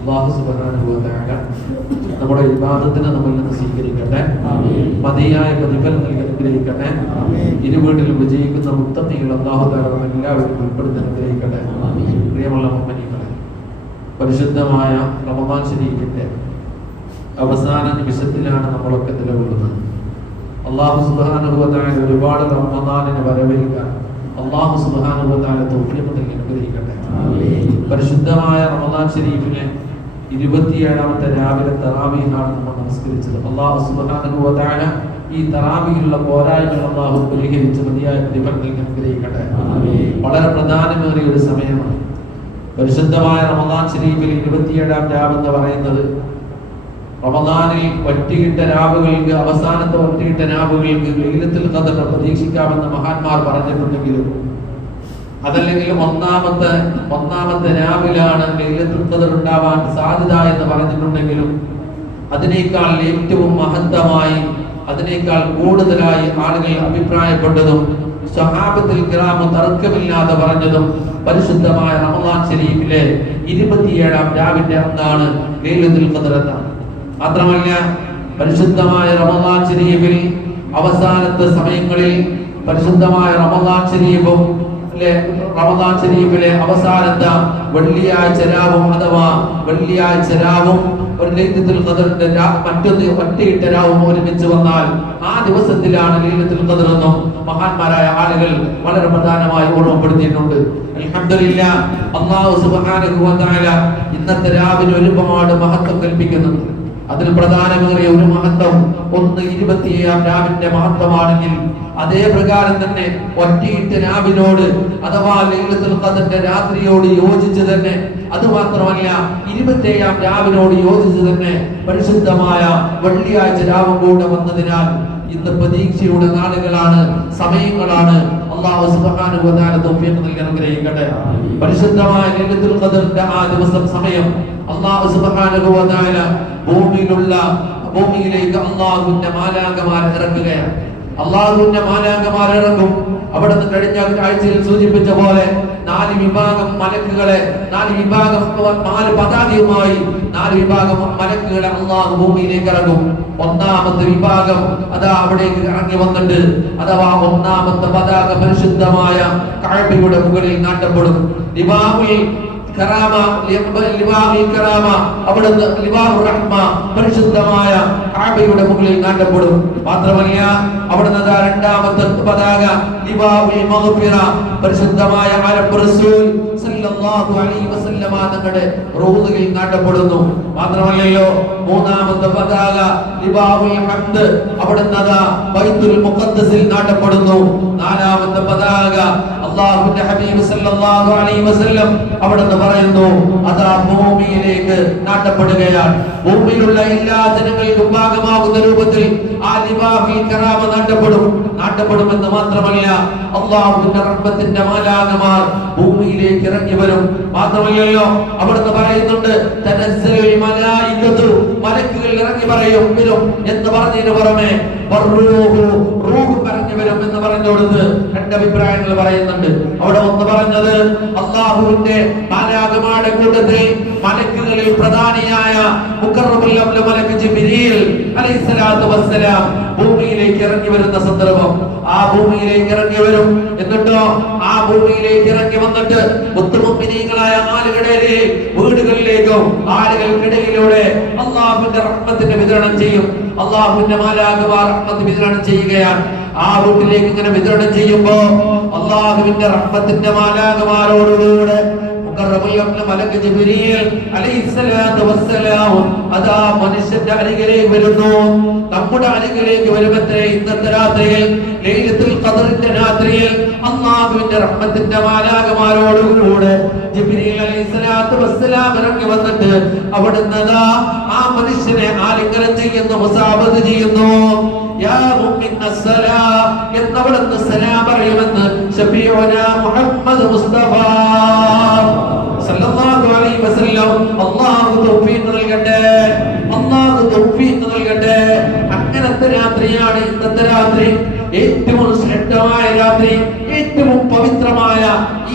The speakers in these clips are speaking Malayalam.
അള്ളാഹു തആല നമ്മുടെ ഇബാദത്തിനെ നമ്മൾ നിന്ന് സ്വീകരിക്കട്ടെ. മതിയായ പ്രതിഫലം നൽകി അനുഗ്രഹിക്കട്ടെ. ഇരു വീട്ടിലും വിജയിക്കുന്ന മുത്തമ്മകൾ അള്ളാഹു താരം എല്ലാവരും ഉൾപ്പെടുത്തി അനുഗ്രഹിക്കട്ടെ. പ്രിയമുള്ള മുമ്മനികളെ പരിശുദ്ധമായ റമദാൻ ശരീഫിന്റെ അവസാന നിമിഷത്തിലാണ് നമ്മളൊക്കെ നിലകൊള്ളുന്നത്. അള്ളാഹു സുബാനുഭവത്തായ ഒരുപാട് റമദാനിനെ വരവേൽക്കാൻ അള്ളാഹു സുബാനുഭവത്തായ നൽകി അനുഗ്രഹിക്കട്ടെ. പരിശുദ്ധമായ റമദാൻ ഷരീഫിലെ ഇരുപത്തിയേഴാമത്തെ രാവിലെ തറാവീഹാണ് നമ്മൾ നമസ്കരിച്ചത് അള്ളാഹു സുബാനുഭവത്തായ ഈ തറാവിയിലുള്ള പോരായ്മകൾ അള്ളാഹു പരിഹരിച്ച് മതിയായ പ്രതിഫലം നൽകി അനുഗ്രഹിക്കട്ടെ വളരെ പ്രധാനമേറിയ ഒരു സമയമാണ്. പരിശുദ്ധമായ റമദാൻ ശരീഫിൽ ഇരുപത്തിയേഴാം രാവ് എന്ന് പറയുന്നത് റമദാനിൽ ഒറ്റയിട്ട രാവുകൾക്ക് അവസാനത്തെ ഒറ്റയിട്ട രാവുകൾക്ക് ലൈലത്തുൽ ഖദർ പ്രതീക്ഷിക്കാമെന്ന് മഹാന്മാർ പറഞ്ഞിട്ടുണ്ടെങ്കിലും അതല്ലെങ്കിൽ ഒന്നാമത്തെ ഒന്നാമത്തെ രാവിലാണ് ലൈലത്തുൽ ഖദർ ഉണ്ടാവാൻ സാധ്യത എന്ന് പറഞ്ഞിട്ടുണ്ടെങ്കിലും അതിനേക്കാൾ ഏറ്റവും മഹത്തമായി അതിനേക്കാൾ കൂടുതലായി ആളുകൾ അഭിപ്രായപ്പെട്ടതും സ്വഹാബത്തിൽ ഗ്രാമം തർക്കമില്ലാതെ പറഞ്ഞതും പരിശുദ്ധമായ റമദാൻ ശരീഫിലെ ഇരുപത്തിയേഴാം രാവിന്റെ അന്നാണ് ലൈലത്തുൽ എന്നാണ്. മാത്രമല്ല പരിശുദ്ധമായ റമദാൻ ശരീഫിൽ അവസാനത്തെ സമയങ്ങളിൽ പരിശുദ്ധമായ റമദാൻ ശരീഫും റമദാൻ ശരീഫിലെ അവസാനത്തെ വെള്ളിയാഴ്ച രാവും അഥവാ വെള്ളിയാഴ്ച രാവും ഒരു ലൈലത്തുൽ ഖദറിന്റെ മറ്റൊന്ന് ഒറ്റയിട്ട രാവും ഒരുമിച്ച് വന്നാൽ ആ ദിവസത്തിലാണ് ലൈലത്തുൽ ഖദർ എന്നും മഹാന്മാരായ ആളുകൾ വളരെ പ്രധാനമായി ഓർമ്മപ്പെടുത്തിയിട്ടുണ്ട്. അൽഹംദുലില്ലാ അല്ലാഹു സുബ്ഹാനഹു വ തആല ഇന്നത്തെ രാവിലെ ഒരുപാട് മഹത്വം കൽപ്പിക്കുന്നുണ്ട്. അതിൽ പ്രധാനമേറിയ ഒരു മഹത്വം ഒന്ന് ഇരുപത്തിയേഴാം രാവിന്റെ മഹത്വമാണെങ്കിൽ അതേ പ്രകാരം തന്നെ ഒറ്റയിട്ട് രാവിനോട് അഥവാ ലൈലത്തുൽ രാത്രിയോട് യോജിച്ച് തന്നെ അത് മാത്രമല്ല ഇരുപത്തിയേഴാം രാവിനോട് യോജിച്ച് തന്നെ പരിശുദ്ധമായ വെള്ളിയാഴ്ച രാവും കൂടെ വന്നതിനാൽ ഇന്ന് പ്രതീക്ഷയുടെ നാളുകളാണ് സമയങ്ങളാണ്. അള്ളാഹു വ തൗഫീഖ് നൽകി അനുഗ്രഹിക്കട്ടെ. പരിശുദ്ധമായ ലൈലത്തുൽ ഖദറിന്റെ ആ ദിവസം സമയം അള്ളാഹു വ ഭൂമിയിലുള്ള ഭൂമിയിലേക്ക് അള്ളാഹുവിന്റെ മാലാകമാർ ഇറക്കുകയാണ് അള്ളാഹുവിന്റെ മാലാകമാർ ഇറങ്ങും. അവിടെ നിന്ന് കഴിഞ്ഞ ആഴ്ചയിൽ സൂചിപ്പിച്ച പോലെ നാല് വിഭാഗം മലക്കുകളെ നാല് വിഭാഗം നാല് പതാകയുമായി നാല് വിഭാഗം മലക്കുകളെ അള്ളാഹു ഭൂമിയിലേക്ക് ഇറങ്ങും ഒന്നാമത്തെ വിഭാഗം അതാ അവിടേക്ക് ഇറങ്ങി വന്നിട്ട് അഥവാ ഒന്നാമത്തെ പതാക പരിശുദ്ധമായ കാഴ്ചയുടെ മുകളിൽ നാട്ടപ്പെടും. ദിവാമുൽ കറാമ കറാമ അവിടുന്ന് റഹ്മ പരിശുദ്ധമായ കാബയുടെ മുകളിൽ കാണപ്പെടും മാത്രമല്ല അവിടുന്ന് രണ്ടാമത്തെ പതാക പരിശുദ്ധമായ തങ്ങളുടെ റൂഹിൽ നാട്ടപ്പെടുന്നു മാത്രമല്ലല്ലോ മൂന്നാമത്തെ പതാക അവിടുന്ന് ബൈത്തുൽ മുഖദ്ദസിൽ നാട്ടപ്പെടുന്നു നാലാമത്തെ പതാക അള്ളാഹുവിന്റെ ഹബീബ് സല്ലല്ലാഹു അലൈഹി വസല്ലം അവിടുന്ന് പറയുന്നു അതാ ഭൂമിയിലേക്ക് നാട്ടപ്പെടുകയാണ്. ഭൂമിയിലുള്ള എല്ലാ ജനങ്ങളിലും ഭാഗമാകുന്ന രൂപത്തിൽ ആ ലിബാഫിൽ കറാമ നാട്ടപ്പെടും. നാട്ടപ്പെടുമെന്ന് മാത്രമല്ല അള്ളാഹുവിന്റെ റബ്ബത്തിന്റെ മാലാകമാർ ഭൂമിയിലേക്ക് ഇറങ്ങി വരും. മാത്രമല്ലല്ലോ അവിടുന്ന് പറയുന്നുണ്ട് മലക്കുകൾ ഇറങ്ങി പറയും എന്ന് പറഞ്ഞതിന് പുറമെ റൂഹ് പറഞ്ഞു വരും എന്ന് പറഞ്ഞുകൊടുത്ത് രണ്ട് അഭിപ്രായങ്ങൾ പറയുന്നുണ്ട്. അവിടെ ഒന്ന് പറഞ്ഞത് അള്ളാഹുവിന്റെ മാലാകമാരുടെ കൂട്ടത്തിൽ മലക്കുകളിൽ പ്രധാനിയായ മലക്ക് ജിബ്രീൽ അലൈഹിസ്സലാത്തു വസ്സലാം ഭൂമിയിലേക്ക് ഇറങ്ങി വരുന്ന സന്ദർഭം. ആ ഭൂമിയിലേക്ക് ഇറങ്ങി വരും. എന്നിട്ടോ ആ ഭൂമിയിലേക്ക് ഇറങ്ങി വന്നിട്ട് മുത്തുമുമ്പിനീങ്ങളായ ആളുകളുടെ വീടുകളിലേക്കും ആളുകൾക്കിടയിലൂടെ അള്ളാഹുവിന്റെ റഹ്മത്തിന്റെ വിതരണം ചെയ്യും. അള്ളാഹുവിന്റെ മാലാകമാർ റഹ്മത്ത് വിതരണം ചെയ്യുകയാണ്. ആ വീട്ടിലേക്ക് ഇങ്ങനെ വിതരണം ചെയ്യുമ്പോ അള്ളാഹുവിന്റെ റഹ്മത്തിന്റെ മാലാകമാരോടുകൂടെ അതാ മനുഷ്യന്റെ അരികിലേക്ക് വരുന്നു. നമ്മുടെ അരികിലേക്ക് ഇന്നത്തെ രാത്രിയിൽ ലൈലത്തുൽ രാത്രിയിൽ റഹ്മത്തിന്റെ ജിബ്രീൽ ആ മുസാബത്ത് ചെയ്യുന്നു. പറയുമെന്ന് ഷഫീഉന മുഹമ്മദ് മുസ്തഫ അലൈഹി അള്ളാഹു തൗഫീഖ് നൽകട്ടെ അള്ളാഹു തൗഫീഖ് നൽകട്ടെ. അങ്ങനത്തെ രാത്രിയാണ് ഇന്നത്തെ രാത്രി. ഏറ്റവും ശ്രദ്ധമായ രാത്രി ഏറ്റവും പവിത്രമായ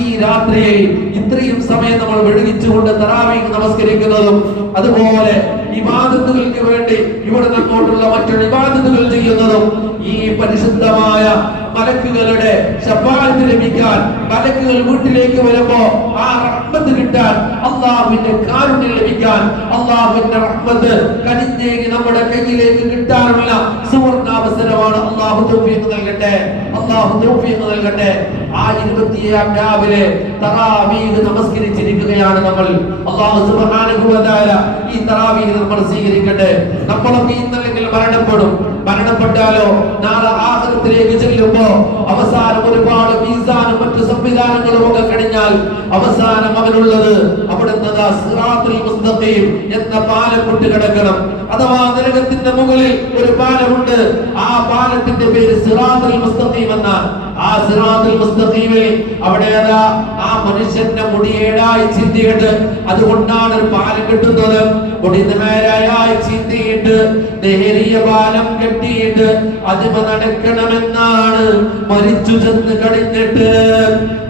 ഈ രാത്രിയെ ഇത്രയും സമയം നമ്മൾ വെളുകിച്ചുകൊണ്ട് തറാവീഹ് നമസ്കരിക്കുന്നതും അതുപോലെ വിവാദത്തുകൾക്ക് വേണ്ടി ഇവിടെ നിന്നോട്ടുള്ള മറ്റൊരു വിവാദത്തുകൾ ചെയ്യുന്നതും ഈ പരിശുദ്ധമായ മലക്കുകളുടെ ശബാലത്ത് ലഭിക്കാൻ മലക്കുകൾ വീട്ടിലേക്ക് വരുമ്പോ ആ റഹ്മത്ത് കിട്ടാൻ അള്ളാഹുവിന്റെ കാരുണ്യം ലഭിക്കാൻ അള്ളാഹുവിന്റെ റഹ്മത്ത് കനിഞ്ഞേക്ക് നമ്മുടെ കയ്യിലേക്ക് കിട്ടാനുള്ള സുവർണാവസരമാണ് അള്ളാഹു തൗഫീഖ് നൽകട്ടെ. അള്ളാഹു തൗഫീഖ് നൽകട്ടെ. ആ ഇരുപത്തിയേഴാം രാവിലെ തറാവീഹ് നമസ്കരിച്ചിരിക്കുകയാണ് നമ്മൾ. അള്ളാഹു സുബ്ഹാനഹു വതആല തആല ഈ തറാവീഹ് നമ്മൾ സ്വീകരിക്കട്ടെ. നമ്മളൊക്കെ ഇന്നല്ലെങ്കിൽ മരണപ്പെടും. മരണപ്പെട്ടാലോ? നാളെ ആഹ്റത്തിലേക്ക് ചെല്ലുമ്പോ അവസാനം ഒരുപാട് മീസാനും മറ്റു സംവിധാനങ്ങളും ഒക്കെ കഴിഞ്ഞാൽ അവസാനം അവനുള്ളത് അവിടുന്ന് സിറാത്തുൽ മുസ്തഖീം എന്ന പാലം കിടക്കണം. അഥവാ നരകത്തിന്റെ മുകളിൽ ഒരു പാലമുണ്ട്. ആ പാലത്തിന്റെ പേര് സിറാത്തുൽ മുസ്തഖീം എന്നാണ്. ആ സിറാത്തുൽ മുസ്തഖീമിൽ അവിടെ അതാ ആ മനുഷ്യന്റെ മുടി ഏഴായി ചിന്തിയിട്ട് അതുകൊണ്ടാണ് ഒരു പാലം കിട്ടുന്നത്. മുടി നേരായി ചിന്തിയിട്ട് നേരിയ പാലം കെട്ടിയിട്ട് അതിമ നടക്കണമെന്നാണ് മരിച്ചു ചെന്ന് കഴിഞ്ഞിട്ട്.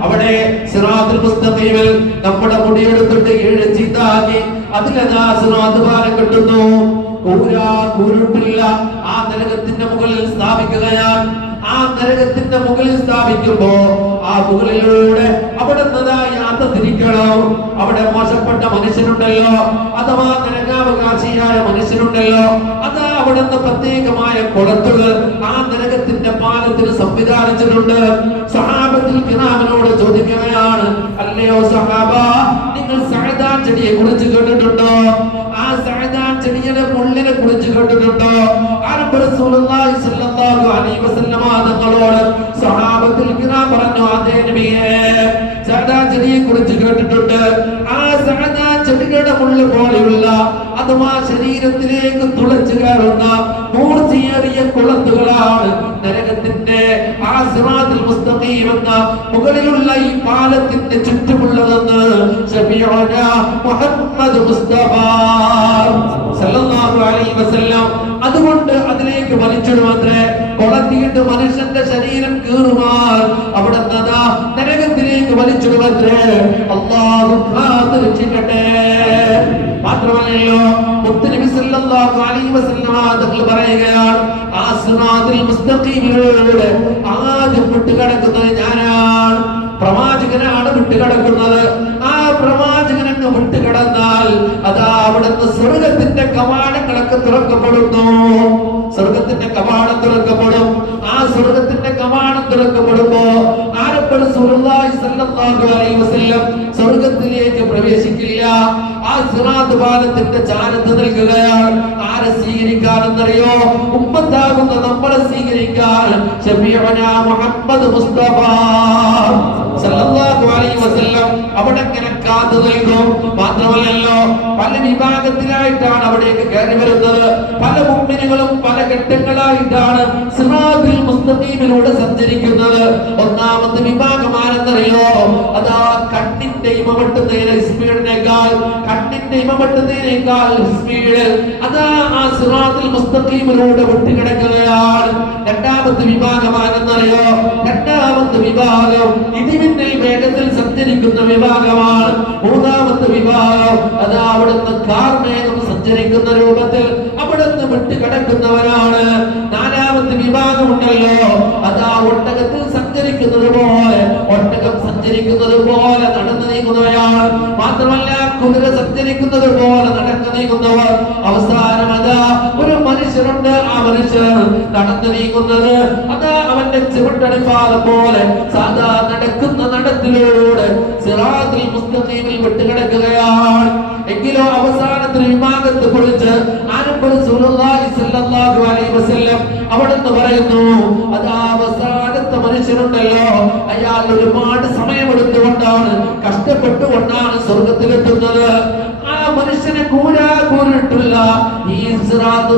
അവിടെ സിറാത്തുൽ മുസ്തഖീമിൽ നമ്മുടെ മുടിയെടുത്തിട്ട് ഏഴ് ചീത്താക്കി അതിലതാ സിറാത്ത് പാലം കിട്ടുന്നു. കൂരാ കൂരുട്ടില്ല ആ നരകത്തിന്റെ മുകളിൽ സ്ഥാപിക്കുകയാണ്. ആ നരകത്തിന്റെ മുകളിൽ സ്ഥാപിക്കുമ്പോ ആ മുകളിലൂടെ അവിടെ യാത്ര തിരിക്കണം. അവിടെ മോശപ്പെട്ട മനുഷ്യനുണ്ടല്ലോ അഥവാ നരകാവകാശിയായ മനുഷ്യനുണ്ടല്ലോ അതാ നിന്ന് പ്രത്യേകമായ കുളത്തുകൾ ആ നരകത്തിന്റെ പാലത്തിന് സംവിധാനിച്ചിട്ടുണ്ട്. സഹാബത്തിൽ കിനാമിനോട് ചോദിക്കുകയാണ് അല്ലയോ സഹാബ നിങ്ങൾ സഹദാ ചെടിയെ കുറിച്ച് കേട്ടിട്ടുണ്ടോ? ചെടിയുടെ മുള്ളിനെ കുറിച്ച് കേട്ടിട്ടുണ്ടോ തങ്ങളോട് സഹാബത്തിൽ പറഞ്ഞു അതേ നബിയെ ചെടിയെ കുറിച്ച് കേട്ടിട്ടുണ്ട്. ആ ചെടിയുടെ മുള്ള് പോലെയുള്ള അഥവാ ശരീരത്തിലേക്ക് തുളച്ചു കയറുന്ന മൂർച്ചയേറിയ കുളത്തുകളാണ് നരകത്തിന്റെ മുസ്തഖീം എന്ന മുകളിലുള്ള ഈ പാലത്തിന്റെ ചുറ്റുമുള്ളതെന്ന് ഷഫീഉന മുഹമ്മദ് മുസ്തഫ സല്ലല്ലാഹു അലൈഹി വസല്ലം. അതുകൊണ്ട് അതിലേക്ക് വലിച്ചിടുമത്രേ. കൊളത്തിയിട്ട് മനുഷ്യന്റെ ശരീരം കീറുമാർ. അവിടെ നരകത്തിലേക്ക് വലിച്ചിടുമത്രേ. അല്ലാഹു കാത്ത് മാത്രമല്ലല്ലോ മുത്തുനബി സല്ലല്ലാഹു അലൈഹി വസല്ലം തങ്ങൾ പറയുകയാണ് ആ സിറാത്തുൽ മുസ്തഖീമിലൂടെ ആദ്യം വിട്ടുകിടക്കുന്നത് ഞാനാണ്. പ്രവാചകനാണ് വിട്ടുകിടക്കുന്നത്. ആ പ്രവാചകൻ അങ്ങ് വിട്ടുകിടന്നാൽ അതാ അവിടുന്ന് സ്വർഗത്തിന്റെ കവാടങ്ങളൊക്കെ തുറക്കപ്പെടുന്നു. സ്വർഗത്തിന്റെ കവാടം തുറക്കപ്പെടും. ആ സ്വർഗത്തിന്റെ കവാടം തുറക്കപ്പെടുമ്പോ ആരപ്പെടും സല്ലല്ലാഹു അലൈഹി ആ സിറാത്ത് പാലത്തിന്റെ ചാരത്ത് നിൽക്കുകയാണ് ആരെ സ്വീകരിക്കാനെന്നറിയോ? ഉമ്മത്താകുന്ന നമ്മളെ സ്വീകരിക്കാൻ മുഹമ്മദ് മുസ്തഫ. അവിടെ ഇങ്ങനെ കാത്തു നിൽക്കും മാത്രമല്ലല്ലോ പല വിഭാഗത്തിലായിട്ടാണ് അവിടേക്ക് കയറി വരുന്നത്. പല മുമ്പിനുകളും പല ഘട്ടങ്ങളായിട്ടാണ് സിറാത്തുൽ മുസ്തഖീമിലൂടെ സഞ്ചരിക്കുന്നത്. ഒന്നാമത്തെ വിഭാഗം ആരെന്നറിയോ? അതാ കണ്ണിന്റെ ഇമവട്ടുന്നതിനെ സ്പീഡിനേക്കാൾ കണ്ണിന്റെ ഇമവട്ടുന്നതിനേക്കാൾ സ്പീഡ് അതാ ആ സിറാത്തുൽ മുസ്തഖീമിലൂടെ വിട്ടുകിടക്കുകയാണ്. രണ്ടാമത്തെ വിഭാഗം ആരെന്നറിയോ? രണ്ടാമത്തെ വിഭാഗം വേഗത്തിൽ സഞ്ചരിക്കുന്ന വിഭാഗമാണ് മൂന്നാമത്തെ വിഭാഗം. അത് അവിടുന്ന് കാർമേഘം സഞ്ചരിക്കുന്ന രൂപത്തിൽ അവിടുന്ന് വിട്ടുകിടക്കുന്നവരാണ് നാലാമത്തെ വിഭാഗമുണ്ടല്ലോ അതാ ഒട്ടകത്തിൽ സഞ്ചരിക്കുന്നത് പോലെ ഒട്ടകം സഞ്ചരിക്കുന്നത് പോലെ നടന്നു നീങ്ങുന്നവരാണ്. മാത്രമല്ല കുതിര സഞ്ചരിക്കുന്നത് പോലെ നടന്നു നീങ്ങുന്നവർ. അവസാനം അതാ ഒരു മനുഷ്യരുണ്ട്. ആ മനുഷ്യർ നടന്നു നീങ്ങുന്നത് അതാ അവന്റെ ചുവട്ടടിപ്പാത പോലെ സാധാ നടക്കുന്ന നടത്തിലൂടെ സിറാത്തിൽ മുസ്തഖീമിൽ വിട്ടുകിടക്കുകയാണ്. എങ്കിലോ അവസാനത്തിൽ വിഭാഗത്തെ കുറിച്ച് അവിടുന്ന് പറയുന്നു അത് അവസാനത്തെ മനുഷ്യനുണ്ടല്ലോ. അയാൾ ഒരുപാട് സമയമെടുത്തുകൊണ്ടാണ് കഷ്ടപ്പെട്ടുകൊണ്ടാണ് സ്വർഗത്തിലെത്തുന്നത്. ആ മനുഷ്യനെ കൂരാ കൂരിട്ടുള്ള ഈ സിറാത്ത്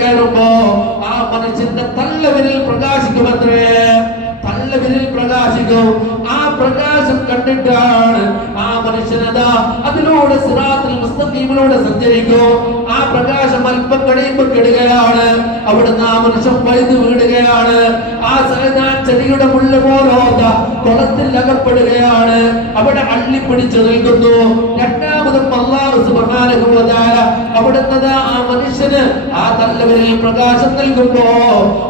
കയറുമ്പോ ആ മനുഷ്യന്റെ തള്ളവിരിൽ പ്രകാശിക്കുമത്രേ. തള്ളവിരിൽ പ്രകാശിക്കും. ആ പ്രകാശം കണ്ടിട്ടാണ് ആ മനുഷ്യനതാ അതിലൂടെ സിറാത്തിൽ മുസ്തഖീമിലൂടെ സഞ്ചരിക്കും. ആ പ്രകാശം അല്പം കഴിയുമ്പോൾ കെടുകയാണ്. അവിടുന്ന് ആ മനുഷ്യൻ വഴുതു വീടുകയാണ് ആ സഹനാൻ ചെടിയുടെ മുള്ള പോലോത കുളത്തിൽ അകപ്പെടുകയാണ്. അവിടെ അള്ളിപ്പിടിച്ചു നിൽക്കുന്നു. രണ്ടാമതും അള്ളാഹു സുബ്ഹാനഹു വ തആല അവിടുന്ന് ആ മനുഷ്യന് ആ തല്ലവരിൽ പ്രകാശം നൽകുമ്പോ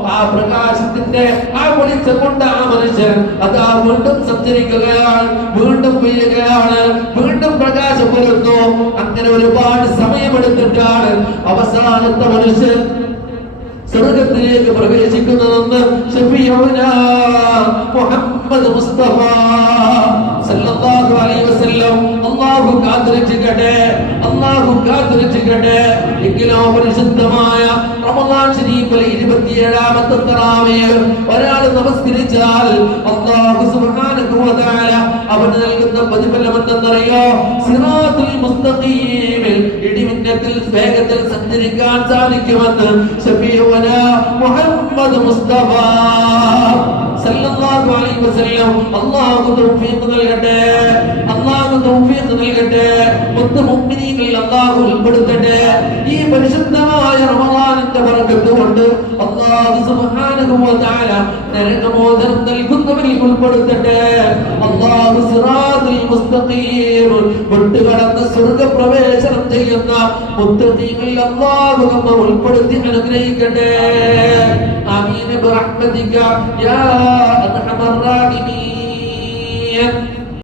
ആ പ്രകാശത്തിന്റെ ആ വെളിച്ചം കൊണ്ട് ആ മനുഷ്യൻ അത് ആ വീണ്ടും സഞ്ചരിക്കുകയാണ് വീണ്ടും പെയ്യുകയാണ് വീണ്ടും പ്രകാശം വരുന്നു. അങ്ങനെ ഒരുപാട് സമയമെടുത്തിട്ടാണ് അവസാനത്തെ മനുഷ്യൻ സ്വർഗത്തിലേക്ക് പ്രവേശിക്കുന്നതെന്ന് മുഹമ്മദ് മുസ്തഫ വസല്ലം. അല്ലാഹു കാത്തുരക്ഷിക്കട്ടെ. അല്ലാഹു കാത്തുരക്ഷിക്കട്ടെ. എങ്കിലോ പരിശുദ്ധമായ റമദാൻ ശരീഫിലെ ഇരുപത്തിയേഴാമത്തെ തറാവീഹ് ഒരാൾ നമസ്കരിച്ചാൽ അല്ലാഹു സുബ്ഹാനഹു വ തആല അവന് നൽകുന്ന പ്രതിഫലം എന്തെന്നറിയോ സിറാത്തുൽ മുസ്തഖീമിൽ ഇടിമിന്നത്തിൽ വേഗത്തിൽ സഞ്ചരിക്കാൻ സാധിക്കുമെന്ന് ഷഫീഉന മുഹമ്മദ് മുസ്തഫ. സല്ലല്ലാഹു അലൈഹി വസല്ലം അല്ലാഹു തൗഫീഖ് നൽകട്ടെ അല്ലാഹു തൗഫീഖ് നൽകട്ടെ മുത്ത് മുഅ്മിനീങ്ങളിൽ അല്ലാഹു ഉൾപ്പെടുത്തട്ടെ. ഈ പരിശുദ്ധമായ റമദാനിന്റെ ബർക്കത്ത് കൊണ്ട് അല്ലാഹു സുബ്ഹാനഹു വ തആല നരകമോചനം നൽകുന്നവരിൽ ഉൾപ്പെടുത്തട്ടെ. അല്ലാഹു സിറാത്തുൽ മുസ്തഖീം വിട്ടുകടന്ന് സ്വർഗപ്രവേശനം ചെയ്യുന്ന മുത്തഖീങ്ങളിൽ അല്ലാഹു നമ്മെ ഉൾപ്പെടുത്തി അനുഗ്രഹിക്കട്ടെ. ആമീൻ. ബിറഹ്മതിക യാ أرحم الراحمين.